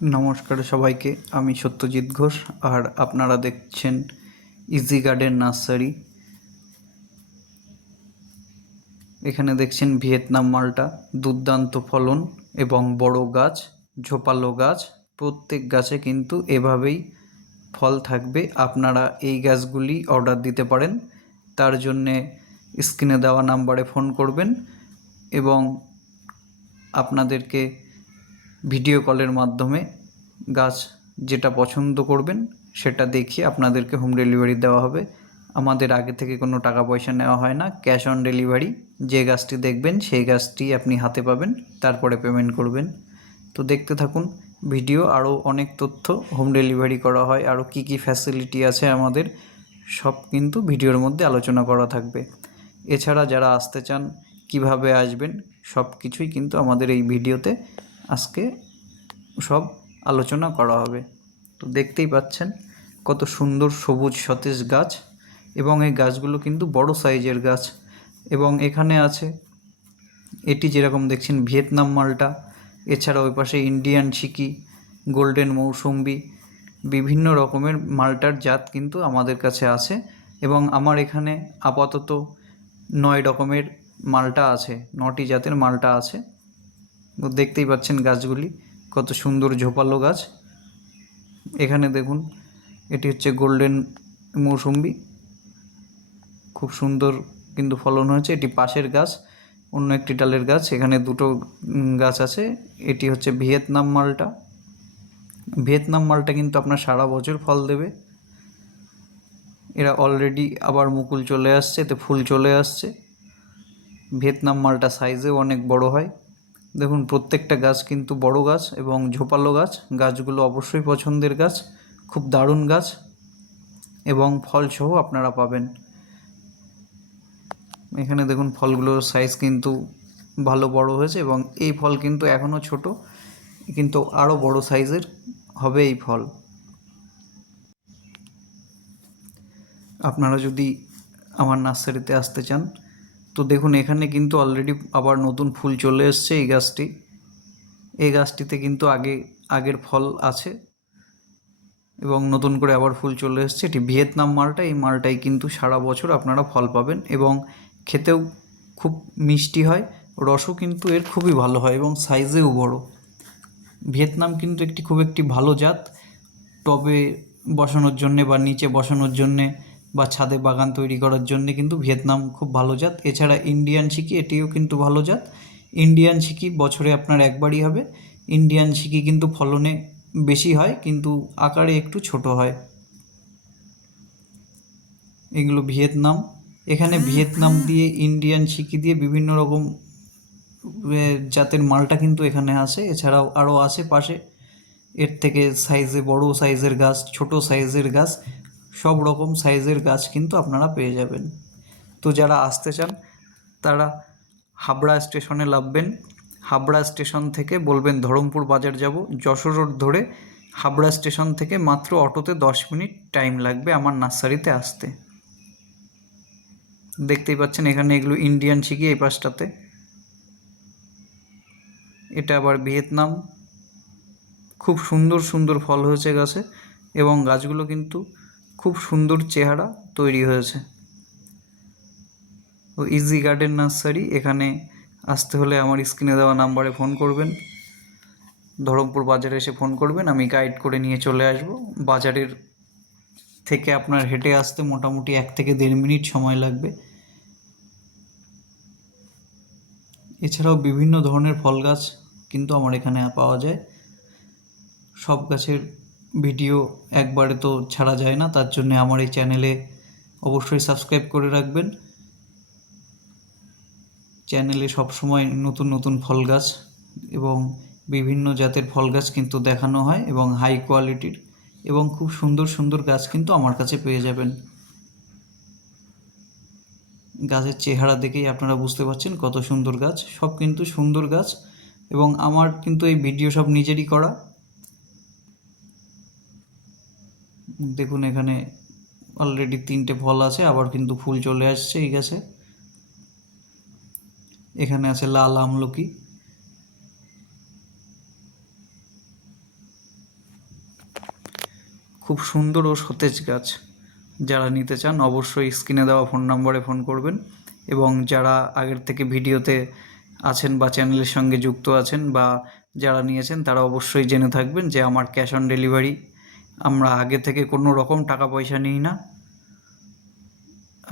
নমস্কার সবাইকে, আমি সত্যজিৎ ঘোষ, আর আপনারা দেখছেন ইজি গার্ডেন নার্সারি এখানে দেখছেন ভিয়েতনাম মালটা, দুর্দান্ত ফলন এবং বড় গাছ, ঝোপালো গাছ, প্রত্যেক গাছে কিন্তু এভাবেই ফল থাকবে। আপনারা এই গাছগুলি অর্ডার দিতে পারেন, তার জন্যে স্ক্রিনে দেওয়া নাম্বারে ফোন করবেন এবং আপনাদেরকে ভিডিও কলের মাধ্যমে গাছ যেটা পছন্দ করবেন, সেটা দেখিয়ে আপনাদেরকে হোম ডেলিভারি দেওয়া হবে। আমাদের আগে থেকে কোনো টাকা পয়সা নেওয়া হয় না। ক্যাশ অন ডেলিভারি যে গাছটি দেখবেন, সেই গাছটি আপনি হাতে পাবেন, তারপরে পেমেন্ট করবেন। তো দেখতে থাকুন, ভিডিও আরও অনেক তথ্য হোম ডেলিভারি করা হয়, আরও কী কী ফ্যাসিলিটি আছে আমাদের, সব কিন্তু ভিডিওর মধ্যে আলোচনা করা থাকবে। এছাড়া যারা আসতে চান, কীভাবে আসবেন সব কিছুই কিন্তু আমাদের এই ভিডিওতে আজকে সব আলোচনা করা হবে। তো দেখতেই পাচ্ছেন কত সুন্দর সবুজ সতেজ গাছ এবং এই গাছগুলো কিন্তু বড় সাইজের গাছ এবং এখানে আছে এটি যেরকম দেখছেন ভিয়েতনাম মালটা, এছাড়া ওই পাশে ইন্ডিয়ান চিকি গোল্ডেন মৌসুম্বি, বিভিন্ন রকমের মালটার জাত কিন্তু আমাদের কাছে আছে এবং আমার এখানে আপাতত নয় রকমের মালটা আছে, নটি জাতের মালটা আছে। দেখতেই পাচ্ছেন গাছগুলি, কত সুন্দর ঝোপালো গাছ। এখানে দেখুন, এটি হচ্ছে গোল্ডেন মৌসুম্বি। খুব সুন্দর কিন্তু ফলন হয়েছে। এটি পাশের গাছ, অন্য একটি ডালের গাছ। এখানে দুটো গাছ আছে। এটি হচ্ছে ভিয়েতনাম মালটা। ভিয়েতনাম মালটা কিন্তু আপনার সারা বছর ফল দেবে। এরা অলরেডি আবার মুকুল চলে আসছে, এতে ফুল চলে আসছে। ভিয়েতনাম মালটা সাইজেও অনেক বড় হয়। দেখুন, প্রত্যেকটা গাছ কিন্তু বড় গাছ এবং ঝোপালো গাছ। গাছগুলো অবশ্যই পছন্দের গাছ, খুব দারুণ গাছ এবং ফলসহ আপনারা পাবেন। এখানে দেখুন, ফলগুলোর সাইজ কিন্তু ভালো বড় হয়েছে এবং এই ফল কিন্তু এখনও ছোট, কিন্তু আরও বড় সাইজের হবে এই ফল। আপনারা যদি আমার নার্সারিতে আসতে চান তো দেখুন, এখানে কিন্তু অলরেডি আবার নতুন ফুল চলে এসছে এই গাছটি। এই গাছটিতে কিন্তু আগে, আগের ফল আছে এবং নতুন করে আবার ফুল চলে এসছে। এটি ভিয়েতনাম মালটা, এই মালটাই কিন্তু সারা বছর আপনারা ফল পাবেন এবং খেতেও খুব মিষ্টি হয়, রসও কিন্তু এর খুবই ভালো হয় এবং সাইজেও বড়। ভিয়েতনাম কিন্তু একটি, খুব একটি ভালো জাত। টবে বসানোর জন্যে বা নিচে বসানোর জন্যে বা ছাদে বাগান তৈরি করার জন্যে কিন্তু ভিয়েতনাম খুব ভালো জাত। এছাড়া ইন্ডিয়ান শিকি, এটিও কিন্তু ভালো জাত। ইন্ডিয়ান শিকি বছরে আপনার একবারই হবে। ইন্ডিয়ান শিকি কিন্তু ফলনে বেশি হয়, কিন্তু আকারে একটু ছোট হয়। এগুলো ভিয়েতনাম। এখানে ভিয়েতনাম দিয়ে, ইন্ডিয়ান শিকি দিয়ে বিভিন্ন রকম জাতের মালটা কিন্তু এখানে আসে। এছাড়াও আরও আসে পাশে। এর থেকে সাইজে বড় সাইজের গাছ, ছোট সাইজের গাছ। সব রকম সাইজের গাছ কিন্তু আপনারা পেয়ে যাবেন। তো যারা আসতে চান, তারা হাবড়া স্টেশনে নামবেন হাবড়া স্টেশন থেকে বলবেন, ধরমপুর বাজার যাব। যশোর রোড ধরে হাবড়া স্টেশন থেকে মাত্র অটোতে দশ মিনিট টাইম লাগবে আমার নার্সারিতে আসতে। দেখতেই পাচ্ছেন এখানে এগুলো ইন্ডিয়ান শিখি এই পাশটাতে। এটা আবার ভিয়েতনাম। খুব সুন্দর সুন্দর ফল হয়েছে গাছে এবং গাছগুলো কিন্তু খুব সুন্দর চেহারা তৈরি হয়েছে। ও ইজি গার্ডেন নার্সারি এখানে আসতে হলে আমার স্ক্রিনে দেওয়া নাম্বারে ফোন করবেন। ধরমপুর বাজারে এসে ফোন করবেন, আমি গাইড করে নিয়ে চলে আসব। বাজারের থেকে আপনার হেঁটে আসতে মোটামুটি এক থেকে দেড় মিনিট সময় লাগবে। এছাড়াও বিভিন্ন ধরনের ফল গাছ কিন্তু আমার এখানে পাওয়া যায়। সব গাছের ভিডিও একবারে তো ছাড়া যায় না, তার জন্য আমার এই চ্যানেলে অবশ্যই সাবস্ক্রাইব করে রাখবেন। চ্যানেলে সবসময় নতুন নতুন ফল গাছ এবং বিভিন্ন জাতের ফল গাছ কিন্তু দেখানো হয় এবং হাই কোয়ালিটির এবং খুব সুন্দর সুন্দর গাছ কিন্তু আমার কাছে পেয়ে যাবেন। গাছের চেহারা দেখেই আপনারা বুঝতে পারছেন কত সুন্দর গাছ, সব কিন্তু সুন্দর গাছ এবং আমার কিন্তু এই ভিডিও সব নিজেরই করা। দেখুন, এখানে অলরেডি তিনটে ফল আছে, আবার কিন্তু ফুল চলে আসছে এই গাছে। এখানে আছে লাল আমলকি। খুব সুন্দর ও সতেজ গাছ। যারা নিতে চান, অবশ্যই স্ক্রিনে দেওয়া ফোন নম্বরে ফোন করবেন এবং যারা আগের থেকে ভিডিওতে আছেন বা চ্যানেলের সঙ্গে যুক্ত আছেন বা যারা নিয়েছেন, তারা অবশ্যই জেনে থাকবেন যে আমার ক্যাশ অন ডেলিভারি আমরা আগে থেকে কোনো রকম টাকা পয়সা নিই না।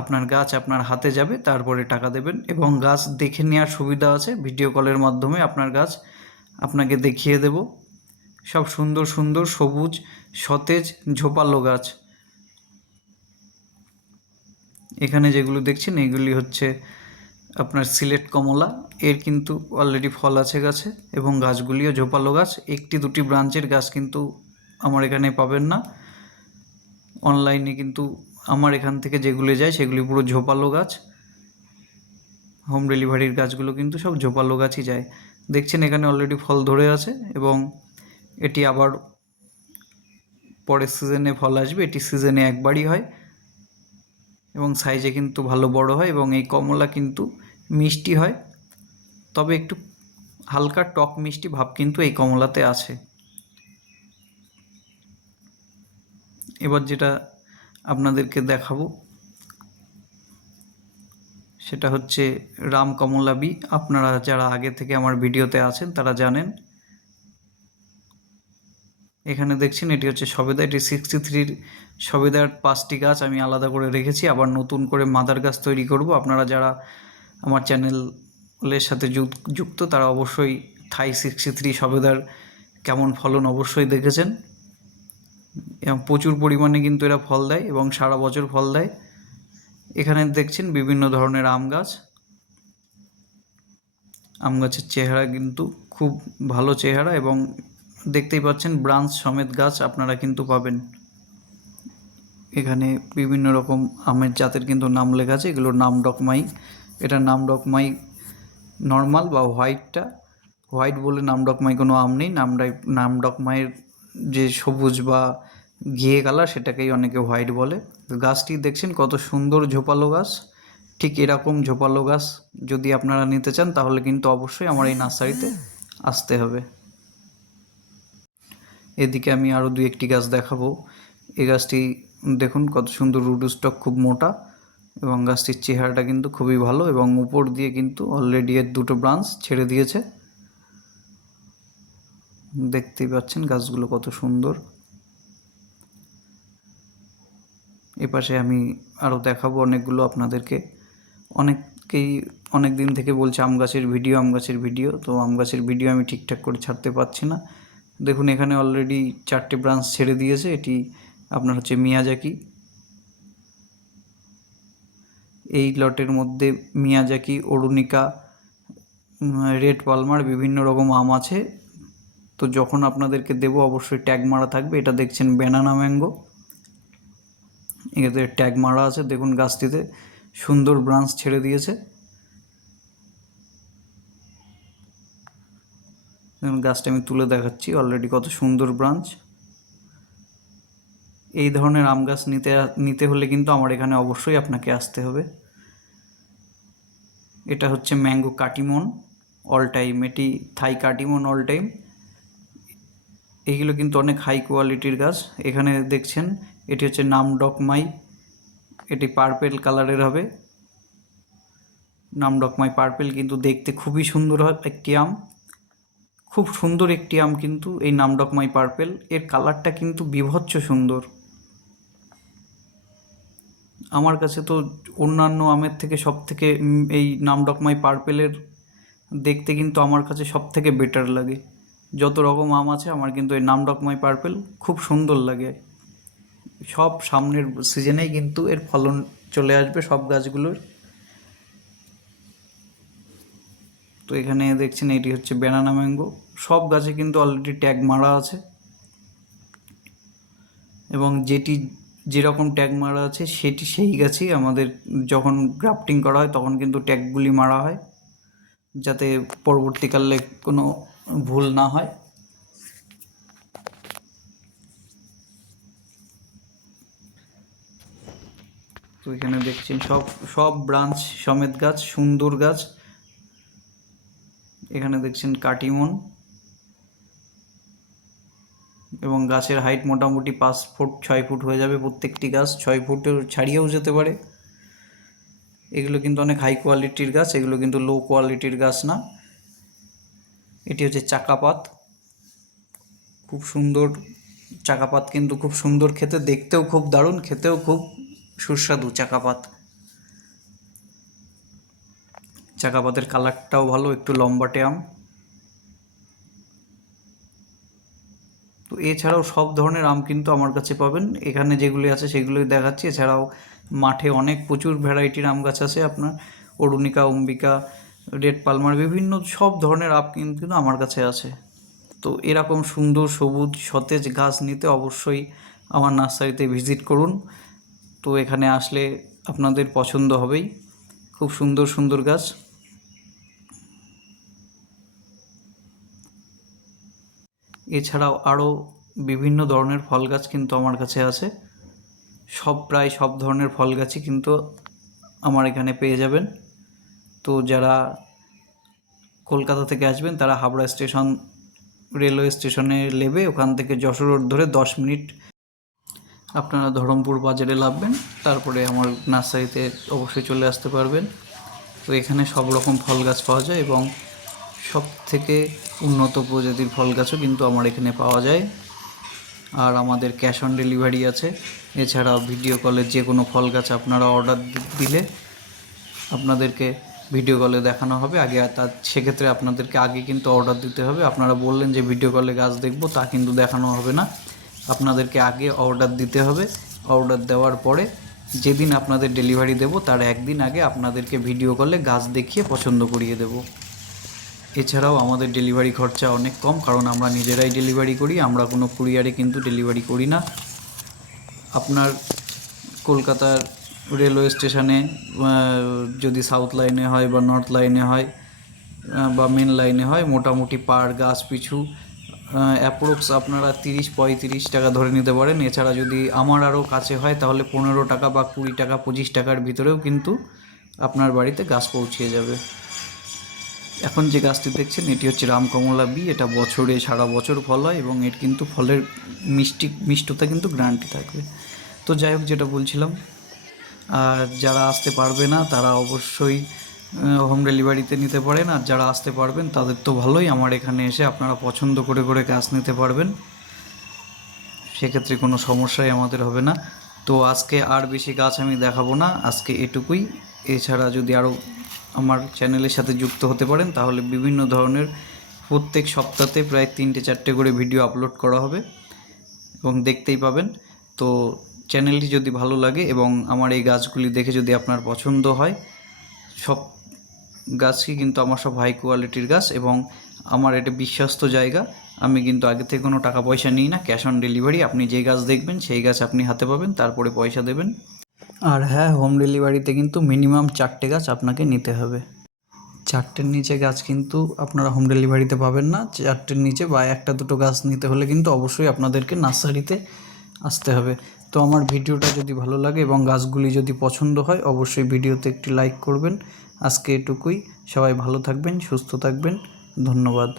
আপনার গাছ আপনার হাতে যাবে, তারপরে টাকা দেবেন এবং গাছ দেখে নেওয়ার সুবিধা আছে। ভিডিও কলের মাধ্যমে আপনার গাছ আপনাকে দেখিয়ে দেব। সব সুন্দর সুন্দর সবুজ, সতেজ, ঝোপালো গাছ। এখানে যেগুলো দেখছেন, এগুলি হচ্ছে আপনার সিলেট কমলা। এর কিন্তু অলরেডি ফল আছে গাছে এবং গাছগুলিও ঝোপালো গাছ। একটি দুটি ব্রাঞ্চের গাছ কিন্তু আমার এখানে পাবেন না। অনলাইনে কিন্তু আমার এখান থেকে যেগুলো যায় সেগুলি পুরো ঝোপালো গাছ। হোম ডেলিভারির গাছগুলো কিন্তু সব ঝোপালো গাছই যায়। দেখছেন এখানে অলরেডি ফল ধরে আছে এবং এটি আবার পরের সিজনে ফল আসবে। এটি সিজনে একবারই হয় এবং সাইজে কিন্তু ভালো বড় হয় এবং এই কমলা কিন্তু মিষ্টি হয়। তবে একটু হালকা টক মিষ্টি ভাব কিন্তু এই কমলাতে আছে। এবার যেটা আপনাদেরকে দেখাবো, সেটা হচ্ছে রাম কমলা বি। আপনারা যারা আগে থেকে আমার ভিডিওতে আছেন, তারা জানেন। এখানে দেখছেন, এটি হচ্ছে সবেদা। এটি সিক্সটি থ্রির সবেদার পাঁচটি গাছ আমি আলাদা করে রেখেছি। আবার নতুন করে মাদার গাছ তৈরি করব। আপনারা যারা আমার চ্যানেলের সাথে যুক- যুক্ত, তারা অবশ্যই থাই সিক্সটি থ্রি সবেদার কেমন ফলন অবশ্যই দেখেছেন। প্রচুর পরিমাণে কিন্তু এরা ফল দেয় এবং সারা বছর ফল দেয়। এখানে দেখছেন বিভিন্ন ধরনের আম গাছ। আম গাছের চেহারা কিন্তু খুব ভালো চেহারা এবং দেখতেই পাচ্ছেন ব্রাঞ্চ সমেত গাছ আপনারা কিন্তু পাবেন। এখানে বিভিন্ন রকম আমের জাতের কিন্তু নাম লেখা আছে, এগুলোর নাম ডকমাই। এটার নাম ডকমাই নর্মাল বা হোয়াইটটা। হোয়াইট বলে নাম ডকমাই কোনো আম নেই নামডাই নাম ডকমাইয়ের যে সবুজ বা ঘিয়ে কালার সেটাকেই অনেকে হোয়াইট বলে। গাছটি দেখছেন কত সুন্দর ঝোপালো গাছ। ঠিক এরকম ঝোপালো গাছ যদি আপনারা নিতে চান তাহলে কিন্তু অবশ্যই আমার এই নার্সারিতে আসতে হবে। এদিকে আমি আরও দু একটি গাছ দেখাবো। এই গাছটি দেখুন কত সুন্দর রুট স্টক খুব মোটা এবং গাছটির চেহারাটা কিন্তু খুবই ভালো এবং উপর দিয়ে কিন্তু অলরেডি এর দুটো ব্রাঞ্চ ছেড়ে দিয়েছে। দেখতেই পাচ্ছেন গাছগুলো কত সুন্দর। এপাশে আমি আরও দেখাবো অনেকগুলো আপনাদেরকে। অনেককেই অনেক দিন থেকে বলছে আম গাছের ভিডিও, আম গাছের ভিডিও। তো আম গাছের ভিডিও আমি ঠিকঠাক করে ছাড়তে পারছি না। দেখুন, এখানে অলরেডি চারটে ব্রাঞ্চ ছেড়ে দিয়েছে। এটি আপনার হচ্ছে মিয়াজাকি। এই লটের মধ্যে মিয়াজাকি, অরুণিকা রেড পালমার বিভিন্ন রকম আম আছে। তো যখন আপনাদেরকে দেবো, অবশ্যই ট্যাগ মারা থাকবে। এটা দেখছেন ব্যানানা ম্যাঙ্গো এতে ট্যাগ মারা আছে, দেখুন গাছটিতে। সুন্দর ব্রাঞ্চ ছেড়ে দিয়েছে। দেখুন গাছটা আমি তুলে দেখাচ্ছি অলরেডি কত সুন্দর ব্রাঞ্চ এই ধরনের আম গাছ নিতে নিতে হলে কিন্তু আমার এখানে অবশ্যই আপনাকে আসতে হবে। এটা হচ্ছে ম্যাঙ্গো কাটিমন অল টাইম এটি থাই কাটিমন অল টাইম এইগুলো কিন্তু অনেক হাই কোয়ালিটির গাছ। এখানে দেখছেন, এটি হচ্ছে নাম ডকমাই এটি পার্পেল কালারের হবে। নাম ডকমাই পার্পেল কিন্তু দেখতে খুবই সুন্দর হয়, একটি আম। খুব সুন্দর একটি আম কিন্তু এই নাম ডকমাই পার্পেল এর কালারটা কিন্তু বিভৎস সুন্দর। আমার কাছে তো অন্যান্য আমের থেকে সব থেকে এই নাম ডকমাই পার্পেলের দেখতে কিন্তু আমার কাছে সব থেকে বেটার লাগে। যত রকম আম আছে, আমার কিন্তু এই নাম ডকমাই পার্পেল খুব সুন্দর লাগে। সব সামনের সিজনেই কিন্তু এর ফলন চলে আসবে সব গাছগুলোর। তো এখানে দেখছেন এটি হচ্ছে ব্যানানা ম্যাঙ্গো সব গাছে কিন্তু অলরেডি ট্যাগ মারা আছে। এবং যেটি যেরকম ট্যাগ মারা আছে, সেটি সেই গাছেই আমাদের যখন গ্রাফটিং করা হয়, তখন কিন্তু ট্যাগগুলি মারা হয়। যাতে পরবর্তীকালে কোনো ভুল না হয়। তো এখানে দেখছেন সব সব ব্রাঞ্চ, সমেত গাছ, সুন্দর গাছ। এখানে দেখছেন কাটিমন। এবং গাছের হাইট মোটামুটি পাঁচ ফুট, ছয় ফুট হয়ে যাবে প্রত্যেকটি গাছ। ছয় ফুটের ছাড়িয়েও যেতে পারে। এগুলো কিন্তু অনেক হাই কোয়ালিটির গাছ, এগুলো কিন্তু লো কোয়ালিটির গাছ না। এটি হচ্ছে চাকাপাত। খুব সুন্দর চাকাপাত কিন্তু খুব সুন্দর খেতে, দেখতেও খুব দারুণ, খেতেও খুব সুস্বাদু চাকাপাত। চাকাপাতের কালারটাও ভালো, একটু লম্বাটে আম। তো এছাড়াও সব ধরনের আম কিন্তু আমার কাছে পাবেন। এখানে যেগুলি আছে সেগুলোই দেখাচ্ছি। এছাড়াও মাঠে অনেক প্রচুর ভ্যারাইটির আম গাছ আছে আপনার। অরুণিকা, অম্বিকা রেড পালমার বিভিন্ন সব ধরনের আপ কিন্তু আমার কাছে আছে। তো এরকম সুন্দর সবুজ সতেজ গাছ নিতে অবশ্যই আমার নার্সারিতে ভিজিট করুন। তো এখানে আসলে আপনাদের পছন্দ হবেই। খুব সুন্দর সুন্দর গাছ। এছাড়াও আরও বিভিন্ন ধরনের ফল গাছ কিন্তু আমার কাছে আছে। সব, প্রায় সব ধরনের ফল গাছই কিন্তু আমার এখানে পেয়ে যাবেন। তো যারা কলকাতা থেকে আসবেন, তারা হাবড়া স্টেশন, রেলওয়ে স্টেশনে নেবে। ওখান থেকে যশোর রোড ধরে দশ মিনিট আপনারা ধরমপুর বাজারে নামবেন। তারপরে আমার নার্সারিতে অবশ্যই চলে আসতে পারবেন। তো এখানে সব রকম ফল গাছ পাওয়া যায় এবং সব থেকে উন্নত প্রজাতির ফল গাছও কিন্তু আমার এখানে পাওয়া যায়। আর আমাদের ক্যাশ অন ডেলিভারি আছে। এছাড়াও ভিডিও কলে যে কোনো ফল গাছ আপনারা অর্ডার দিলে আপনাদেরকে ভিডিও কলে দেখানো হবে। আগে তার সেক্ষেত্রে আপনাদেরকে আগে কিন্তু অর্ডার দিতে হবে। আপনারা বললেন যে ভিডিও কলে গাছ দেখব, তা কিন্তু দেখানো হবে না। আপনাদেরকে আগে অর্ডার দিতে হবে। অর্ডার দেওয়ার পরে যেদিন আপনাদের ডেলিভারি দেব, তার একদিন আগে আপনাদেরকে ভিডিও কলে গাছ দেখিয়ে পছন্দ করিয়ে দেব। এছাড়াও আমাদের ডেলিভারি খরচা অনেক কম, কারণ আমরা নিজেরাই ডেলিভারি করি, আমরা কোনো কুরিয়ারে কিন্তু ডেলিভারি করি না। আপনার কলকাতার রেলওয়ে স্টেশনে যদি সাউথ লাইনে হয় বা নর্থ লাইনে হয় বা মেন লাইনে হয়, মোটামুটি পার গাছ পিছু অ্যাপ্রোক্স আপনারা তিরিশ, পঁয়ত্রিশ টাকা ধরে নিতে পারেন। এছাড়া যদি আমার আরও কাছে হয়, তাহলে পনেরো টাকা বা কুড়ি টাকা, পঁচিশ টাকার ভিতরেও কিন্তু আপনার বাড়িতে গাছ পৌঁছিয়ে যাবে। এখন যে গাছটি দেখছেন, এটি হচ্ছে রামকমলা বি। এটা বছরে, সারা বছর ফল হয় এবং এর কিন্তু ফলের মিষ্টি, মিষ্টতা কিন্তু গ্যারান্টি থাকবে। তো যাই হোক, যেটা বলছিলাম আর যারা আসতে পারবে না, তারা অবশ্যই হোম ডেলিভারিতে নিতে পারেন। আর যারা আসতে পারবেন, তাদের তো ভালোই। আমার এখানে এসে আপনারা পছন্দ করে করে গাছ নিতে পারবেন। সেক্ষেত্রে কোনো সমস্যাই আমাদের হবে না। তো আজকে আর বেশি গাছ আমি দেখাবো না। আজকে এটুকুই। এছাড়া যদি আরও আমার চ্যানেলের সাথে যুক্ত হতে পারেন, তাহলে বিভিন্ন ধরনের প্রত্যেক সপ্তাহে প্রায় তিনটে, চারটে করে ভিডিও আপলোড করা হবে এবং দেখতেই পাবেন। তো চ্যানেলটি যদি ভালো লাগে এবং আমার এই গাছগুলি দেখে যদি আপনার পছন্দ হয়, সব গাছই কিন্তু আমার সব হাই কোয়ালিটির গাছ এবং আমার এটা বিশ্বস্ত জায়গা। আমি কিন্তু আগে থেকে কোনো টাকা পয়সা নিই না ক্যাশ অন ডেলিভারি আপনি যে গাছ দেখবেন সেই গাছ আপনি হাতে পাবেন, তারপরে পয়সা দেবেন। আর হ্যাঁ হোম ডেলিভারিতে কিন্তু মিনিমাম চারটে গাছ আপনাকে নিতে হবে। চারটের নিচে গাছ কিন্তু আপনারা হোম ডেলিভারিতে পাবেন না, চারটের নিচে বা একটা দুটো গাছ নিতে হলে কিন্তু অবশ্যই আপনাদেরকে নার্সারিতে আসতে হবে। তো আমার ভিডিওটা যদি ভালো লাগে এবং গাছগুলি যদি পছন্দ হয়, অবশ্যই ভিডিওতে একটি লাইক করবেন। আজকে এটুকুই। সবাই ভালো থাকবেন, সুস্থ থাকবেন। ধন্যবাদ।